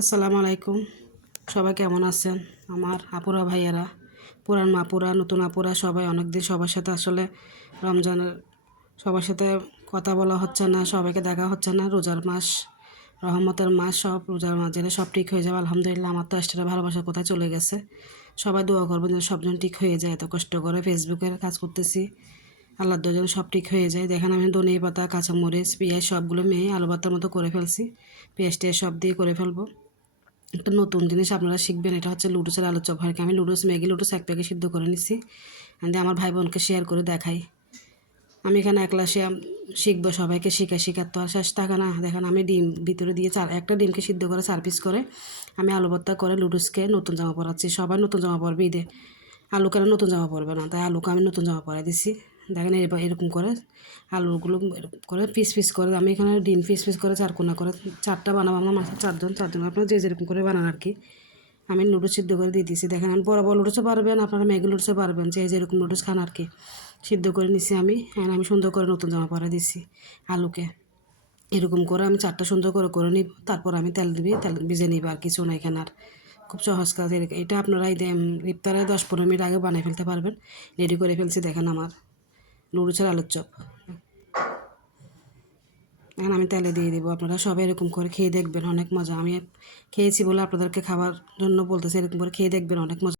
আসসালামু আলাইকুম। সবাই কেমন আছেন? আমার আপুরা ভাইয়ারা, পুরান আপুরা, নতুন আপুরা, সবাই অনেকদিন সবার সাথে আসলে রমজানের সবার সাথে কথা বলা হচ্ছে না, সবাইকে দেখা হচ্ছে না। রোজার মাস, রহমতের মাস, সব রোজার মাঝে সব ঠিক হয়ে যাবে আলহামদুলিল্লাহ। আমার তো এক্সট্রা ভালোবাসা কোথায় চলে গেছে। সবাই দোয়া করবেন যেন সবজন ঠিক হয়ে যায়। এত কষ্ট করে ফেসবুকের কাজ করতেছি, আল্লাহর দয়া যেন সব ঠিক হয়ে যায়। দেখেন আমি ধনিয়া পাতা, কাঁচামরিচ, পেঁয়াজ সবগুলো মেয়ে আলু ভর্তার মতো করে ফেলছি। পেঁয়াজ টেয়াজ সব দিয়ে করে ফেলবো। একটা নতুন জিনিস আপনারা শিখবেন, এটা হচ্ছে লুডুসের আলুর চপ। আর কি আমি ম্যাগি লুডুস এক প্যাকেট সিদ্ধ করে নিচ্ছি, আমার ভাই বোনকে শেয়ার করে দেখাই। আমি এখানে একলা শিখবো, সবাইকে শিখার তো আর শেষ থাকে না। দেখেন আমি ডিম ভিতরে দিয়ে একটা ডিমকে সিদ্ধ করে 4 পিস করে আমি আলু ভর্তা করে লুডুসকে নতুন জামা পরাচ্ছি। সবাই নতুন জামা পরবে ঈদে, আলু কেন নতুন জামা পরবে না, তাই আলুকে আমি নতুন জামা পরাই দিচ্ছি। দেখেন এরকম করে আলুগুলো এরকম করে পিস পিস করে আমি এখানে ডিম পিস পিস করে 4 কোনা করে 4টা বানাবো। আমার মাত্র চারজন আপনারা যে যেরকম করে বানান আর কি। আমি নুডলস সিদ্ধ করে দিয়ে দিয়েছি। দেখেন আমি বড় বড় নুডলসও পারবেন, আপনারা ম্যাগি নুডলসও পারবেন, যে যেরকম নুডলস খান আর কি। সিদ্ধ করে নিছি আমি সুন্দর করে নতুন জামা পরে দিচ্ছি আলুকে। এরকম করে আমি 4টা সুন্দর করে করে নিব, তারপর আমি তেল ভিজে নিব, আর কিছু না এখানে। আর খুব সহজ কাজ। এটা আপনারা ইফতারে 10-15 মিনিট আগে বানিয়ে ফেলতে পারবেন। রেডি করে ফেলছি দেখেন আমার নুডলসের আলুর চপ। এখন আমি তেলে দিয়ে দিব। আপনারা সবাই এরকম করে খেয়ে দেখবেন, অনেক মজা। আমি খেয়েছি বলে আপনাদেরকে খাবার জন্য বলতেছি, এরকম করে খেয়ে দেখবেন, অনেক মজা।